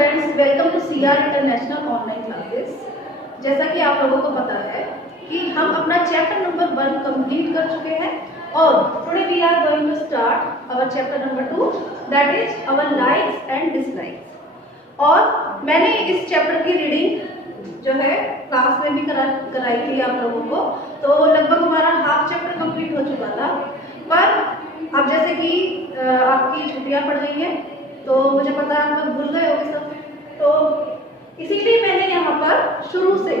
Students, welcome to CR international online classes. जैसा कि आप लोगों को पता है कि हम अपना चैप्टर नंबर 1 कंप्लीट कर चुके हैं और today we are going to start our chapter number 2, that is our likes and dislikes. और मैंने इस चैप्टर की रीडिंग जो है क्लास में भी कराई थी आप लोगों को, तो लगभग हमारा हाफ चैप्टर कंप्लीट हो चुका था। पर अब जैसे कि आपकी छुट्टियां पड़ गई हैं तो मुझे पता है आप लोग भूल गए होंगे सब, तो इसीलिए मैंने यहाँ पर शुरू से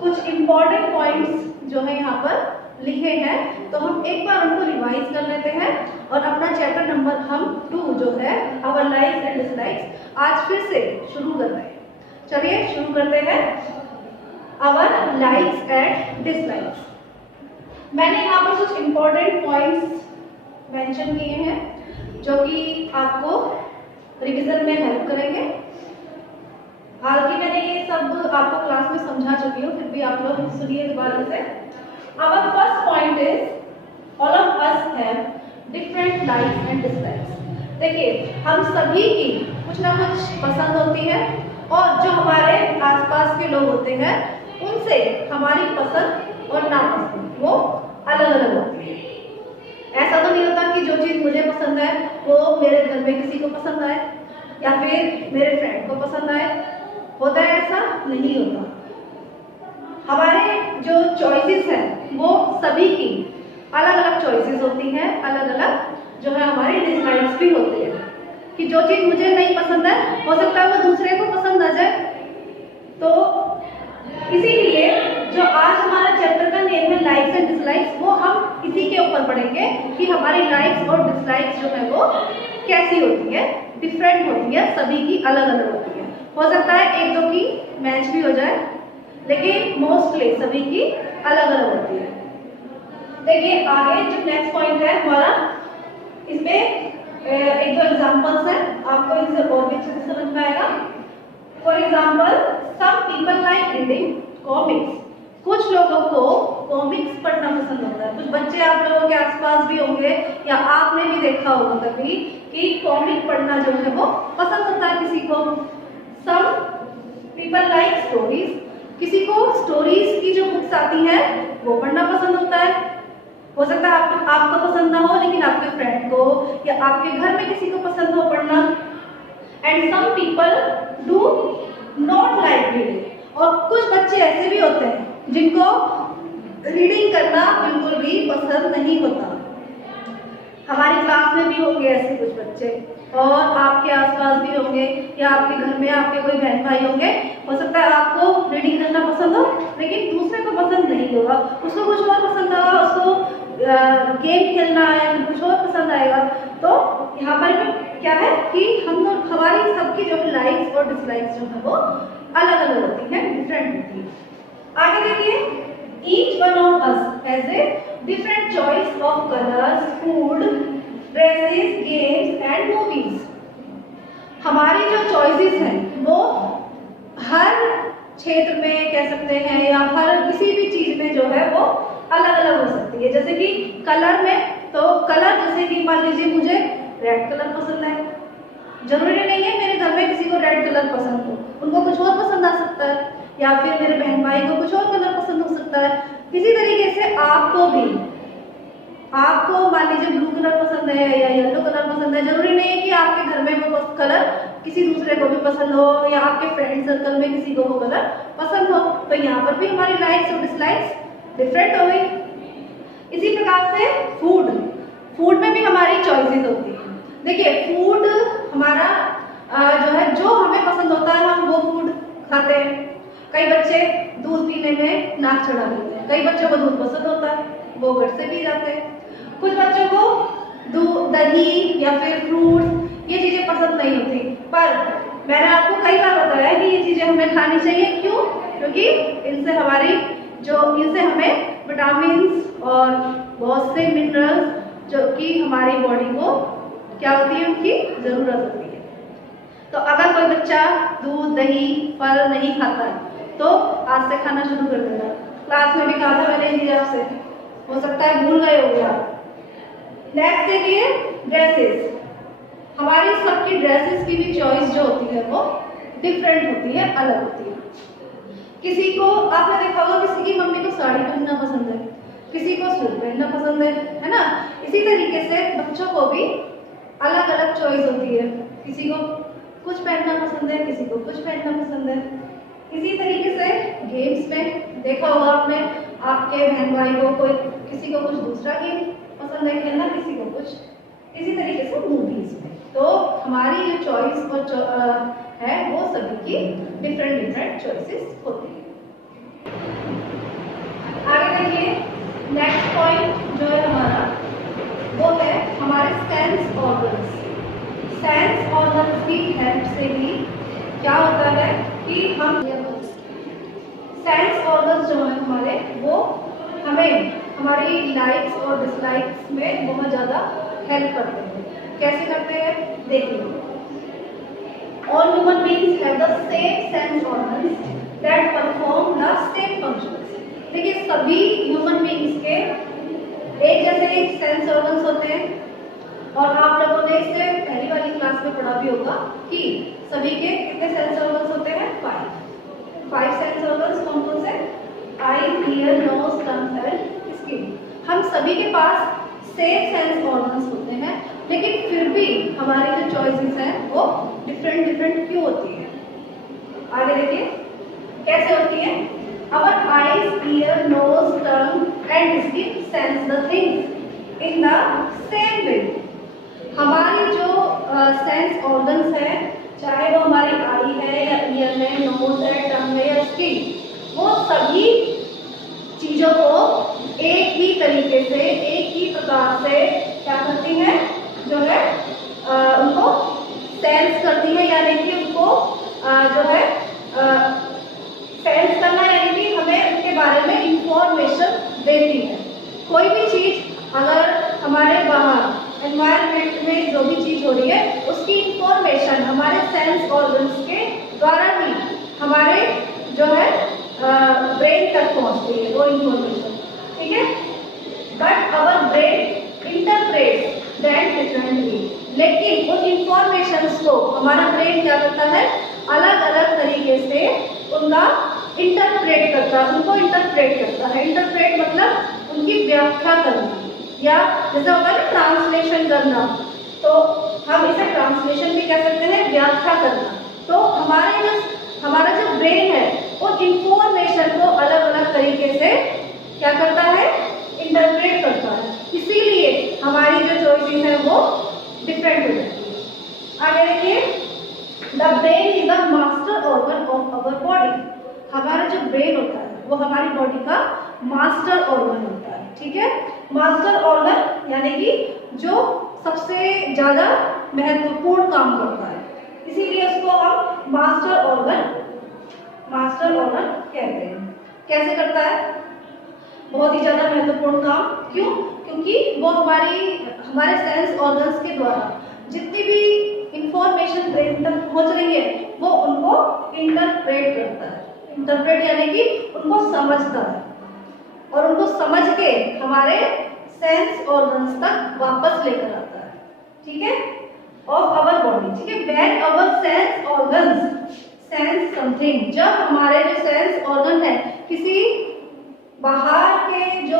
कुछ इम्पोर्टेंट पॉइंट्स जो है यहाँ पर लिखे हैं, तो हम एक बार उनको रिवाइज कर लेते हैं और अपना चैप्टर नंबर हम 2 जो है आवर लाइक्स एंड डिसलाइक्स आज फिर से शुरू कर रहे हैं। चलिए शुरू करते हैं आवर लाइक्स एंड डिसलाइक्स। मैंने यहाँ पर कुछ इम्पोर्टेंट पॉइंट्स मेंशन किए हैं जो कि आपको रिवीजन में हेल्प करेंगे। हालांकि मैंने ये सब आपको क्लास में समझा चुकी हूँ, फिर भी आप लोग सुनिए दोबारा से। Our first point is all of us have different likes and dislikes. देखिए, हम सभी की कुछ ना कुछ पसंद होती है और जो हमारे आसपास के लोग होते हैं उनसे हमारी पसंद और नापसंद वो अलग अलग होती है। ऐसा तो नहीं होता कि जो चीज़ मुझे पसंद है वो मेरे घर में किसी को पसंद आए या फिर मेरे फ्रेंड को पसंद आए। होता है ऐसा? नहीं होता। हमारे जो चॉइसेस हैं वो सभी की अलग अलग चॉइसेस होती हैं, अलग अलग जो है हमारे डिसलाइक्स भी होते हैं कि जो चीज़ मुझे नहीं पसंद है हो सकता है वो दूसरे को पसंद आ जाए। तो इसीलिए जो आज हमारा चैप्टर का नेम है लाइक्स एंड डिसलाइक्स, वो हम इसी के ऊपर पढ़ेंगे कि हमारी लाइक्स और डिसलाइक्स जो है वो कैसी होती है, डिफरेंट होती है, सभी की अलग अलग होती है। हो सकता है एक दो की मैच भी हो जाए, लेकिन मोस्टली सभी की अलग अलग होती है। देखिए आगे जो नेक्स्ट पॉइंट है हमारा, इसमें एक दो एग्जांपल्स हैं, आपको इनसे और भी अच्छे से समझ में आएगा। For example, some people like reading comics. कुछ लोगों को कॉमिक्स पढ़ना पसंद होता है। कुछ बच्चे आप लोगों के आसपास भी होंगे या आपने भी देखा होगा कभी कि कॉमिक पढ़ना जो है वो पसंद होता है किसी को। Some people like stories. किसी को स्टोरीज की जो बुक्स आती हैं वो पढ़ना पसंद होता है। हो सकता है आपको पसंद ना हो, लेकिन आपके फ्रेंड को या आपके घर में किसी को पसंद हो पढ़ना। And some people do not like reading. और कुछ बच्चे ऐसे भी होते हैं जिनको रीडिंग करना बिल्कुल भी पसंद नहीं होता। हमारी क्लास में भी होंगे ऐसे कुछ बच्चे, और आपके आसपास भी होंगे या आपके घर में आपके कोई बहन भाई होंगे। हो सकता है आपको रीडिंग करना पसंद हो लेकिन दूसरे को पसंद नहीं होगा, उसको कुछ और पसंद होगा, उसको गेम खेलना है, कुछ और पसंद आएगा। तो यहाँ पर क्या है कि हमारी सबकी जो लाइक्स और डिसलाइक्स जो है वो अलग अलग होती है, डिफरेंट होती है। आगे देखिए, each one of us has a different choice of colours, food, dresses, games and movies. हमारी जो चॉइसेस हैं वो हर क्षेत्र में कह सकते हैं या हर किसी भी चीज में जो है वो अलग अलग हो सकती है। जैसे कि कलर में, तो कलर जैसे कि मान लीजिए मुझे रेड कलर पसंद है, जरूरी नहीं है मेरे घर में किसी को रेड कलर पसंद हो, उनको कुछ और पसंद आ सकता है, या फिर मेरे बहन भाई को कुछ और कलर पसंद हो सकता है। इसी तरीके से आपको मान लीजिए ब्लू कलर पसंद है या येलो कलर पसंद है, जरूरी नहीं है कि आपके घर में वो कलर किसी दूसरे को भी पसंद हो या आपके फ्रेंड सर्कल में किसी को वो कलर पसंद हो। तो यहाँ पर भी हमारी लाइक्स और डिसलाइक्स डिफरेंट हो गई। इसी प्रकार से फूड में भी हमारी चॉइसेस होती है। देखिए, फूड हमारा जो हमें पसंद होता है हम वो फूड खाते हैं। कई बच्चे दूध पीने में नाक चढ़ा लेते हैं, कई बच्चों को दूध पसंद होता है वो घर से पी जाते हैं। कुछ बच्चों को दूध, दही या फिर फ्रूट्स ये चीजें पसंद नहीं होती, पर मैंने आपको कई बार बताया कि ये चीजें हमें खानी चाहिए। क्यों? क्योंकि इनसे हमें विटामिन और बहुत से मिनरल्स जो कि हमारी बॉडी को क्या होती है, उनकी जरूरत होती है। तो अगर कोई बच्चा दूध, दही, फल नहीं खाता है तो आज से खाना शुरू कर देना। क्लास में भी कहा था मैंने ये आपसे, हो सकता है भूल गए होंगे आप। नेक्स्ट देखिए, ड्रेसेस। हमारी सबकी ड्रेसेस की भी चॉइस जो होती है वो डिफरेंट होती है, अलग होती है। किसी को आपने देखा होगा किसी की मम्मी को साड़ी पहनना पसंद है, किसी को सूट पहनना पसंद है ना। इसी तरीके से बच्चों को भी अलग अलग चॉइस होती है, किसी को कुछ पहनना पसंद है, किसी को कुछ पहनना पसंद है। इसी तरीके से गेम्स में देखा होगा आपने, आपके बहन भाई को कोई किसी को कुछ दूसरा गेम पसंद है खेलना, किसी को कुछ। इसी तरीके से मूवीज में तो हमारी जो चॉइस और है वो सभी की डिफरेंट डिफरेंट चॉइसेस होती है। आगे देखिए, नेक्स्ट पॉइंट जो है हमारा वो है हमारे सेंस ऑर्गन्स। सेंस ऑर्गन्स की हेल्प से ही क्या होता है कि हम सेंस ऑर्गन्स जो है हमारे वो हमें हमारी लाइक्स और डिसलाइक्स में बहुत ज़्यादा हेल्प करते हैं। कैसे करते हैं देखिए, all human beings have the same sense organs that perform the same functions। देखिए सभी ह्यूमन बीइंग्स के एक जैसे सेंस ऑर्गन्स होते हैं और आप लोगों ने इससे पहली वाली क्लास में पढ़ा भी होगा कि सभी के कितने सेंस ऑर्गन्स होते हैं, 5 सेंस ऑर्गन्स। कौन कौन से? Eye, ear, nose, tongue and skin. हम सभी के पास सेम सेंस ऑर्गन्स होते हैं, लेकिन फिर भी हमारी जो चॉइसेस हैं वो डिफरेंट डिफरेंट क्यों होती है। आगे देखिए कैसे होती है। Our eyes, ear, nose, tongue and skin sense the things in the same way। हमारी जो सेंस ऑर्गन्स है, चाहे वो हमारी आई है या ईयर है, नोज है, टंग है या स्किन, वो सभी चीजों को एक ही तरीके से, एक ही प्रकार से क्या करती हैं, जो है उनको सेंस करती है, यानी कि उनको जो है सेंस करना, यानी कि हमें उनके बारे में इंफॉर्मेशन देती है। कोई भी चीज अगर हमारे बाहर एनवायरनमेंट में जो भी चीज हो रही है उसकी इंफॉर्मेशन हमारे सेंस ऑर्गन्स के द्वारा ही हमारे जो है ब्रेन तक पहुंचती है वो इंफॉर्मेशन, ठीक है। But our brain interprets that differently. लेकिन उन इंफॉर्मेशंस को हमारा ब्रेन क्या करता है, अलग अलग तरीके से उनका इंटरप्रेट करता है, उनको इंटरप्रेट करता है। इंटरप्रेट मतलब उनकी व्याख्या करना, या जैसे होगा ना ट्रांसलेशन करना, तो हम इसे ट्रांसलेशन भी कह सकते हैं, व्याख्या करना। तो हमारा जो ब्रेन है उन इंफॉर्मेशन को अलग अलग तरीके से क्या करता है, इंटरप्रेट करता है। इसीलिए हमारी जो चॉइसेस है वो डिफरेंट हो जाती है। आगे देखिए, the brain is the master organ of our body. हमारा जो ब्रेन होता है वो हमारी बॉडी का मास्टर ऑर्गन होता है, ठीक है। मास्टर ऑर्गन यानी कि जो सबसे ज्यादा महत्वपूर्ण काम करता है, इसीलिए उसको हम मास्टर ऑर्गन कहते हैं। कैसे करता है? बहुत ही ज्यादा महत्वपूर्ण काम। क्यों? क्योंकि वो हमारे सेंस ऑर्गन्स के द्वारा जितनी भी इंफॉर्मेशन ब्रेन तक पहुंच रही है वो उनको इंटरप्रेट करता है। इंटरप्रेट यानी कि उनको समझता है और उनको समझ के हमारे सेंस ऑर्गन्स तक वापस लेकर आता है, ठीक है, ऑफ आवर बॉडी, ठीक है। When our sense organs sense something, जब हमारे जो सेंस ऑर्गन है किसी बाहर के जो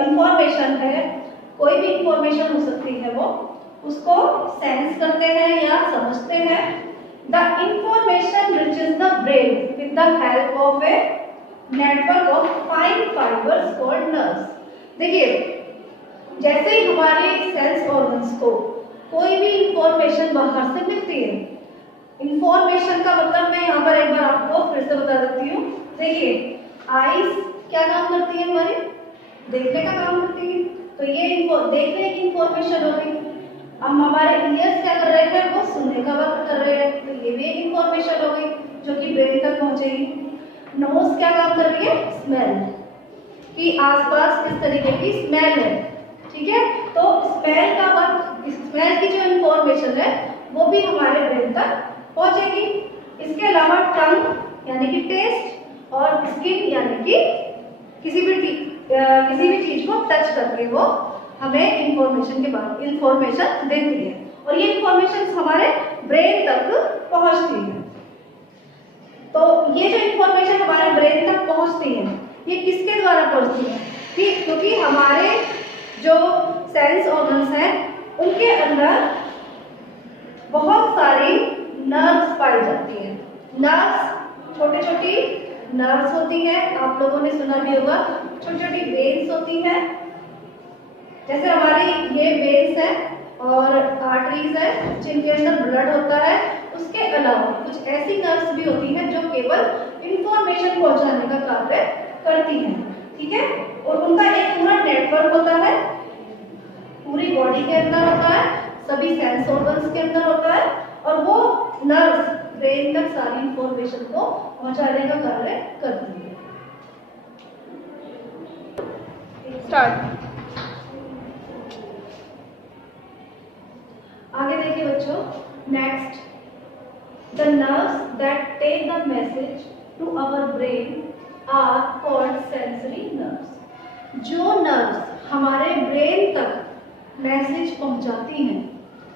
इंफॉर्मेशन है, कोई भी इंफॉर्मेशन हो सकती है, वो उसको सेंस करते हैं या समझते हैं। The information reaches the brain with the help of a network of fine fibres called nerves. देखिए, जैसे ही हमारे सेंस ऑर्गन्स को कोई भी इंफॉर्मेशन बाहर से मिलती है, इंफॉर्मेशन का मतलब मैं यहाँ पर एक बार आपको फिर से बता देती हूँ। देखिए, आईज क्या काम करती है, हमारे देखने का काम करती है, तो ये देखने की इंफॉर्मेशन हो गई। अब हमारे ईयर्स क्या कर रहे हैं, वो सुनने का वर्क कर रहे हैं, तो ये भी एक इंफॉर्मेशन हो गई जो कि ब्रेन तक पहुंचेगी। नोज क्या काम कर रही है, स्मेल, कि आसपास किस तरीके की स्मेल है, ठीक है, तो स्मेल का वर्क, स्मेल की जो इंफॉर्मेशन है वो भी हमारे ब्रेन तक पहुंचेगी। इसके अलावा टंग यानी कि टेस्ट और स्किन यानी कि किसी भी चीज को टच करके वो हमें इंफॉर्मेशन देती है और ये इंफॉर्मेशन हमारे ब्रेन तक पहुंचती है। ये किसके द्वारा पहुंचती है? ठीक, क्योंकि हमारे जो सेंस ऑर्गन्स हैं उनके अंदर बहुत सारी नर्व्स पाई जाती हैं। नर्व्स छोटी छोटी नर्व्स होती हैं, आप लोगों ने सुना भी होगा। छोटी छोटी वेन्स होती हैं, जैसे हमारी ये वेन्स है और आर्टरीज है जिनके अंदर ब्लड होता है। उसके अलावा कुछ ऐसी नर्व्स भी होती हैं जो केवल इंफॉर्मेशन पहुंचाने का कार्य करती हैं, ठीक है। और उनका एक पूरा नेटवर्क होता है, पूरी बॉडी के अंदर होता है, सभी सेंस ऑर्गन्स के अंदर होता है, और वो नर्व्स ब्रेन तक सारी इंफॉर्मेशन को पहुंचाने का कार्य करती है। स्टार्ट। आगे देखिए बच्चों, next, the nerves that take the message to our brain are called sensory nerves. जो नर्व्स हमारे ब्रेन तक मैसेज पहुंचाती हैं,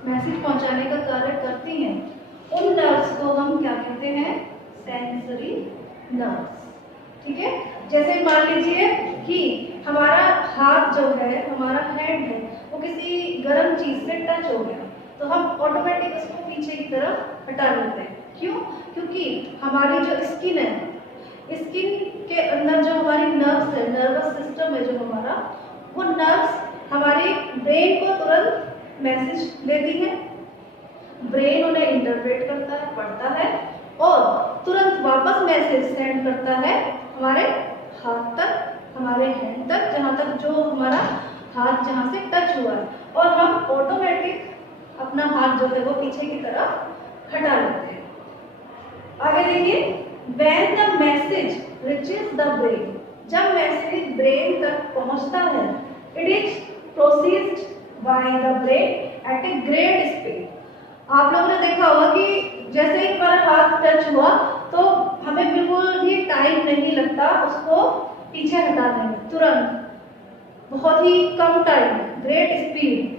मैसेज पहुंचाने का कार्य करती हैं, उन नर्व्स को हम क्या कहते हैं? सेंसरी नर्व्स, ठीक है। जैसे मान लीजिए कि हमारा हाथ जो है, हमारा हैंड है, वो किसी गर्म चीज से टच हो गया तो हम ऑटोमेटिक उसको पीछे की तरफ हटा लेते हैं। क्यों? क्योंकि हमारी जो स्किन है, स्किन के अंदर जो हमारी नर्व्स है, नर्वस सिस्टम है जो हमारा, वो नर्व्स हमारे ब्रेन को तुरंत मैसेज देती है। ब्रेन उन्हें इंटरप्रेट करता है, पढ़ता है और तुरंत वापस मैसेज सेंड करता है हमारे हाथ तक, हमारे हैंड तक, जहाँ तक जो हमारा हाथ जहाँ से टच हुआ है, और हम ऑटोमेटिक अपना हाथ जो है वो पीछे की तरफ हटा लेते हैं। आगे देखिए, when the message reaches the brain, जब मैसेज ब्रेन तक पहुंचता है, it is processed by the brain at a great speed। आप लोगों ने देखा होगा कि जैसे ही हमारा हाथ टच हुआ तो हमें बिल्कुल भी टाइम नहीं लगता उसको पीछे हटाने में, तुरंत, बहुत ही कम टाइम, ग्रेट स्पीड,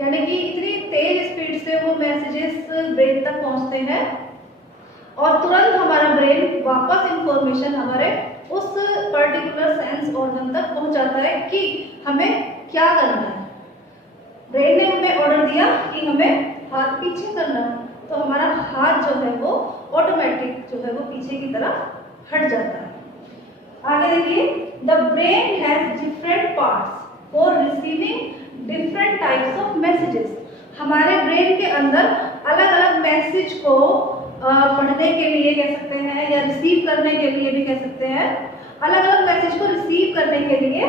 यानी कि इतनी तेज स्पीड से वो मैसेजेस ब्रेन तक पहुंचते हैं और तुरंत हमारा ब्रेन वापस इंफॉर्मेशन हमारे उस पर्टिकुलर सेंस ऑर्गन तक पहुंचाता है कि हमें क्या करना है। ब्रेन ने हमें ऑर्डर दिया कि हमें हाथ पीछे करना है, तो हमारा हाथ जो है वो ऑटोमेटिक जो है वो पीछे की तरफ हट जाता है। आगे देखिए, the brain has different parts for receiving different types of messages. हमारे ब्रेन के अंदर अलग अलग मैसेज को पढ़ने के लिए कह सकते हैं या रिसीव करने के लिए भी कह सकते हैं, अलग अलग मैसेज को रिसीव करने के लिए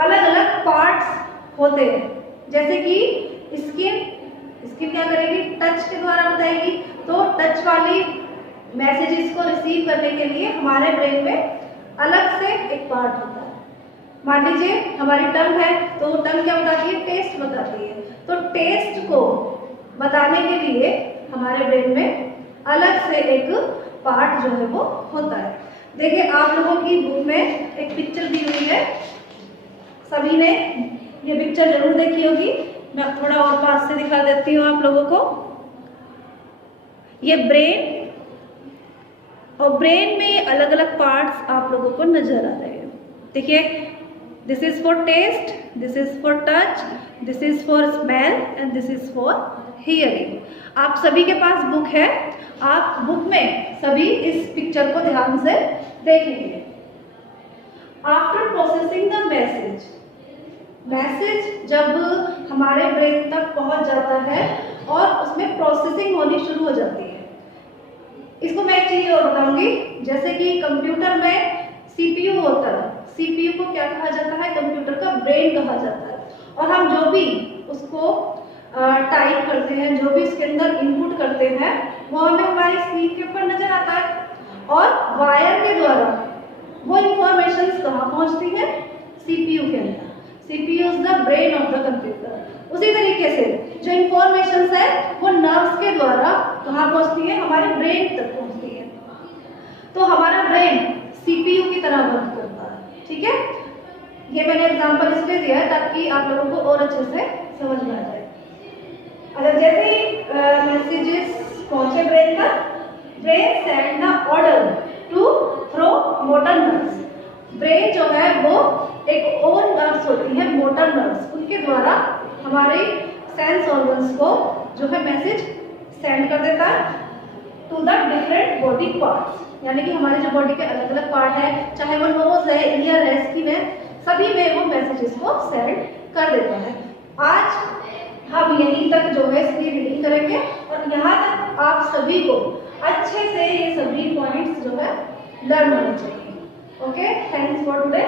अलग अलग पार्ट्स होते हैं। जैसे कि स्किन क्या करेगी? टच के द्वारा बताएगी, तो टच वाली मैसेजेस को रिसीव करने के लिए हमारे ब्रेन में अलग से एक पार्ट होता है। मान लीजिए हमारी टंग है, तो टंग क्या बताती है? टेस्ट बताती है। तो टेस्ट को बताने के लिए हमारे ब्रेन में अलग से एक पार्ट जो है वो होता है। देखिए, आप लोगों की बुक में एक पिक्चर दी हुई है, सभी ने ये पिक्चर जरूर देखी होगी। मैं थोड़ा और पास से दिखा देती हूँ आप लोगों को। ये ब्रेन, और ब्रेन में अलग अलग पार्ट्स आप लोगों को नजर आ रहे हैं। देखिए, this is for taste, this is for touch, this is for smell and this is for hearing. आप सभी के पास बुक है, आप बुक में सभी इस पिक्चर को ध्यान से देखेंगे। After processing the message, message जब हमारे ब्रेन तक पहुंच जाता है और उसमें प्रोसेसिंग होनी शुरू हो जाती है। इसको मैं एक चीज और बताऊंगी, जैसे कि कंप्यूटर में सीपीयू होता है, सीपीयू को क्या कहा जाता है? कंप्यूटर का ब्रेन कहा जाता है। और हम जो भी उसको टाइप करते हैं, जो भी इसके अंदर इनपुट करते हैं, वो हमें हमारी स्क्रीन के ऊपर नजर आता है, और वायर के द्वारा वो इंफॉर्मेशन कहाँ पहुंचती है? सीपीयू के अंदर। CPU is the brain of the computer. उसी तरीके से जो इंफॉर्मेशन है वो नर्व्स के द्वारा कहाँ पहुंचती है? हमारे ब्रेन तक पहुंचती है। तो हमारा ब्रेन सीपीयू की तरह वर्क करता है, ठीक है। ये मैंने एग्जांपल इसलिए दिया है ताकि आप लोगों को और अच्छे से समझ में आ जाए। अगर जैसे ही मैसेजेस पहुंचे ब्रेन तक, brain send the order to through motor nerves. Brain जो है नर्व्स होती हैं, मोटर नर्व्स, उनके द्वारा हमारे सेंस ऑर्गन्स को जो है मैसेज सेंड कर देता है to the different body parts. यानी कि हमारे जो बॉडी के अलग अलग पार्ट है, चाहे वो नोज है, ईयर है, स्किन है, सभी में वो मैसेजेस को सेंड कर देता है। आज हम यहीं तक जो है इसकी रीडिंग करेंगे और यहाँ तक आप सभी को अच्छे से ये सभी पॉइंट्स जो है लर्न होने चाहिए। Okay, thanks for today.